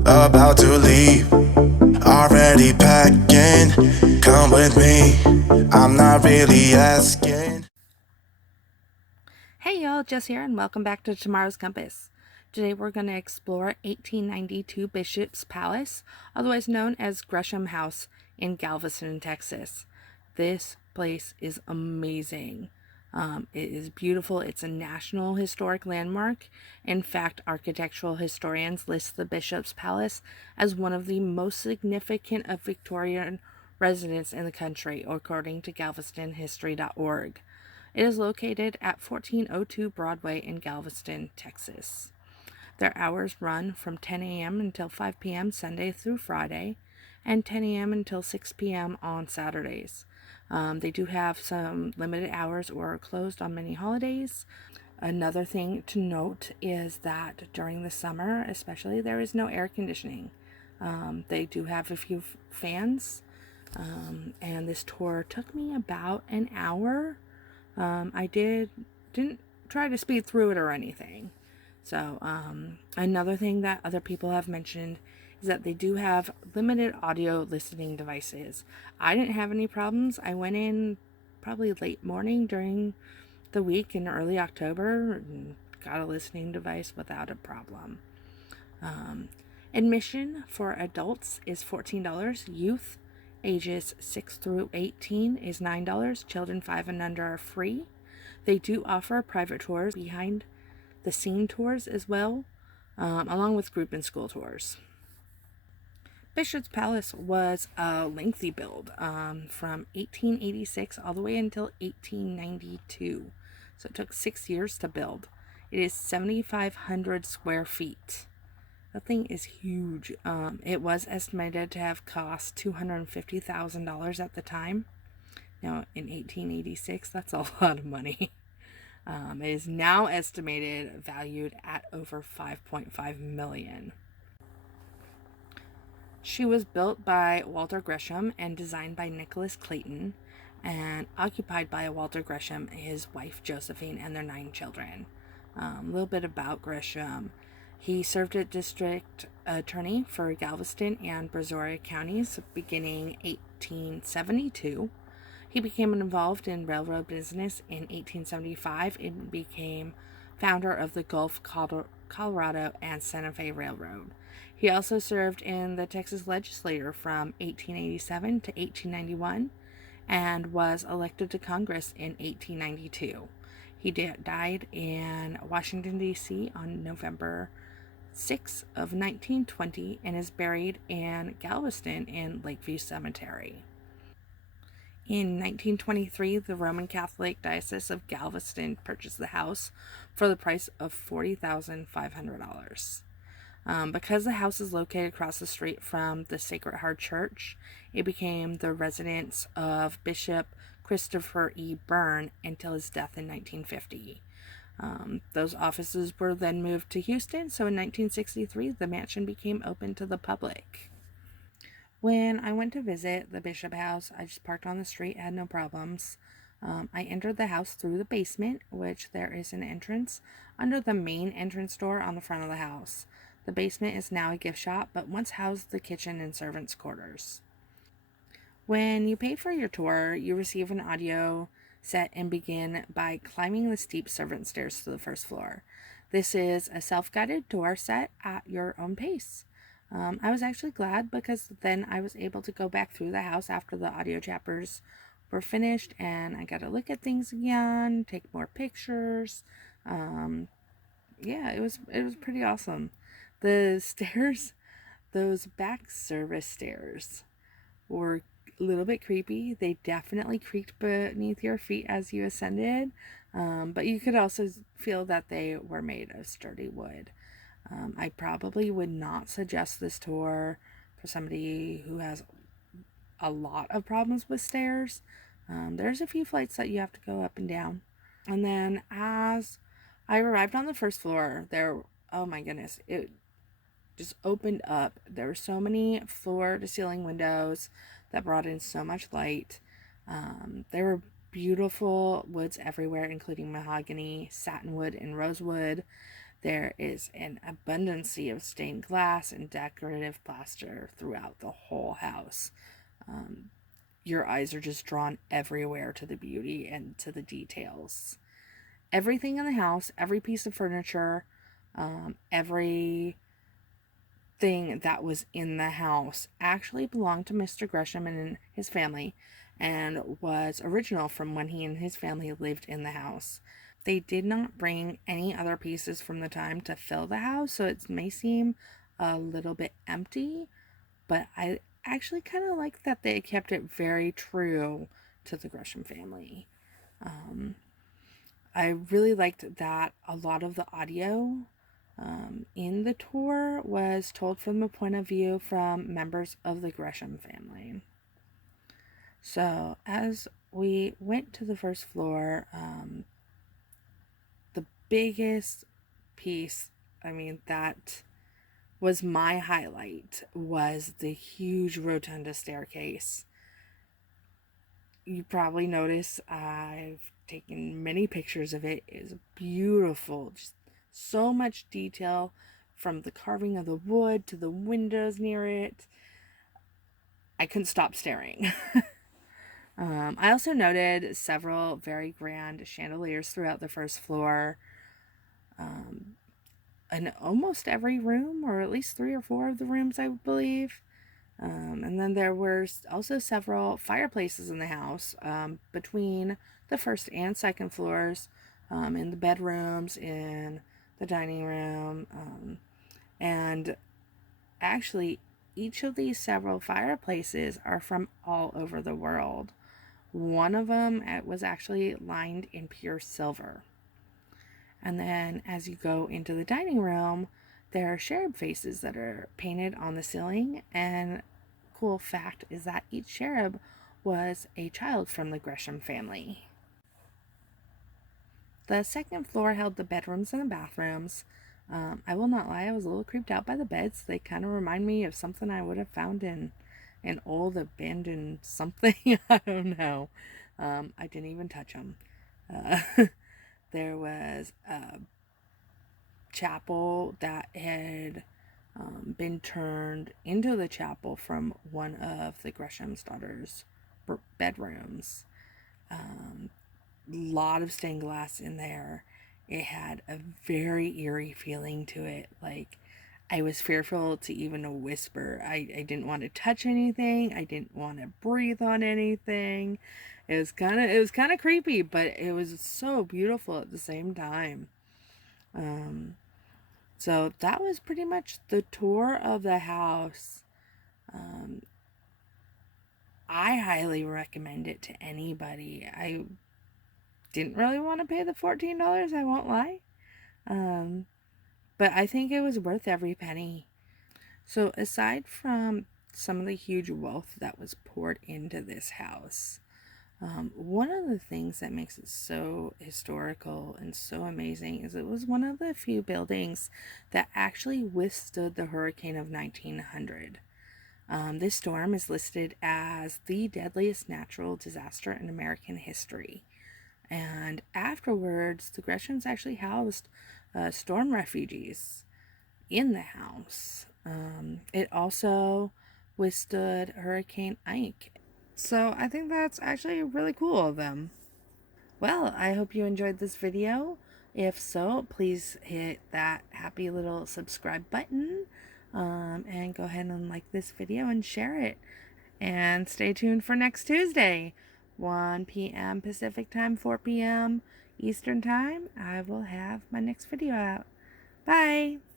About to leave, already packing. Come with me, I'm not really asking. Hey y'all, Jess here, and welcome back to Tomorrow's Compass. Today we're going to explore 1892 Bishop's Palace, otherwise known as Gresham House in Galveston, Texas. This place is amazing. It is beautiful. It's a National Historic Landmark. In fact, architectural historians list the Bishop's Palace as one of the most significant of Victorian residents in the country, according to GalvestonHistory.org. It is located at 1402 Broadway in Galveston, Texas. Their hours run from 10 a.m. until 5 p.m. Sunday through Friday, and 10 a.m. until 6 p.m. on Saturdays. They do have some limited hours or are closed on many holidays. Another thing to note is that during the summer, especially, there is no air conditioning. They do have a few fans, and this tour took me about an hour. I didn't try to speed through it or anything. So, another thing that other people have mentioned is that they do have limited audio listening devices. I didn't have any problems. I went in probably late morning during the week in early October and got a listening device without a problem. Admission for adults is $14. Youth ages 6 through 18 is $9. Children 5 and under are free. They do offer private tours, behind the scene tours as well, along with group and school tours. Bishop's Palace was a lengthy build from 1886 all the way until 1892. So it took 6 years to build. It is 7,500 square feet. That thing is huge. It was estimated to have cost $250,000 at the time. Now, in 1886, that's a lot of money. It is now estimated valued at over $5.5 million. She was built by Walter Gresham and designed by Nicholas Clayton and occupied by Walter Gresham, his wife Josephine, and their 9 children. A little bit about Gresham. He served as district attorney for Galveston and Brazoria counties beginning 1872. He became involved in railroad business in 1875 and became founder of the Gulf, Colorado, and Santa Fe Railroad. He also served in the Texas legislature from 1887 to 1891 and was elected to Congress in 1892. He died in Washington, D.C. on November 6 of 1920 and is buried in Galveston in Lakeview Cemetery. In 1923, the Roman Catholic Diocese of Galveston purchased the house for the price of $40,500. Because the house is located across the street from the Sacred Heart Church, it became the residence of Bishop Christopher E. Byrne until his death in 1950. Those offices were then moved to Houston, so in 1963, the mansion became open to the public. When I went to visit the Bishop House, I just parked on the street, had no problems. I entered the house through the basement, which there is an entrance under the main entrance door on the front of the house. The basement is now a gift shop, but once housed the kitchen and servants' quarters. When you pay for your tour, you receive an audio set and begin by climbing the steep servant stairs to the first floor. This is a self-guided tour set at your own pace. I was actually glad because then I was able to go back through the house after the audio chapters were finished and I got to look at things again, take more pictures. It was pretty awesome. The stairs, those back service stairs, were a little bit creepy. They definitely creaked beneath your feet as you ascended, but you could also feel that they were made of sturdy wood. I probably would not suggest this tour for somebody who has a lot of problems with stairs. There's a few flights that you have to go up and down. And then as I arrived on the first floor, oh my goodness, it just opened up. There were so many floor to ceiling windows that brought in so much light. There were beautiful woods everywhere, including mahogany, satinwood, and rosewood. There is an abundance of stained glass and decorative plaster throughout the whole house. Your eyes are just drawn everywhere to the beauty and to the details. Everything in the house, every piece of furniture, every thing that was in the house actually belonged to Mr. Gresham and his family and was original from when he and his family lived in the house. They did not bring any other pieces from the time to fill the house, so it may seem a little bit empty, but I actually kind of like that they kept it very true to the Gresham family. I really liked that a lot of the audio in the tour was told from the point of view from members of the Gresham family. So as we went to the first floor, the biggest piece, that was my highlight, was the huge rotunda staircase. You probably noticed I've taken many pictures of it. It is beautiful, just so much detail from the carving of the wood to the windows near it. I couldn't stop staring. I also noted several very grand chandeliers throughout the first floor. In almost every room, or at least 3 or 4 of the rooms, I believe. And then there were also several fireplaces in the house between the first and second floors, in the bedrooms, in the dining room, and actually each of these several fireplaces are from all over the world. One of them was actually lined in pure silver. And then as you go into the dining room, there are cherub faces that are painted on the ceiling, and cool fact is that each cherub was a child from the Gresham family. The second floor held the bedrooms and the bathrooms. I will not lie, I was a little creeped out by the beds. They kind of remind me of something I would have found in an old abandoned something. I don't know. I didn't even touch them. There was a chapel that had been turned into the chapel from one of the Gresham's daughters' bedrooms. Lot of stained glass in there. It had a very eerie feeling to it. Like, I was fearful to even whisper. I didn't want to touch anything. I didn't want to breathe on anything. It was kind of creepy, but it was so beautiful at the same time. So that was pretty much the tour of the house. I highly recommend it to anybody. I didn't really want to pay the $14, I won't lie. But I think it was worth every penny. So aside from some of the huge wealth that was poured into this house, one of the things that makes it so historical and so amazing is it was one of the few buildings that actually withstood the hurricane of 1900. This storm is listed as the deadliest natural disaster in American history. And afterwards, the Greshams actually housed storm refugees in the house. It also withstood Hurricane Ike. So I think that's actually really cool of them. Well, I hope you enjoyed this video. If so, please hit that happy little subscribe button, and go ahead and like this video and share it. And stay tuned for next Tuesday, 1 p.m. Pacific time, 4 p.m. Eastern time. I will have my next video out. Bye!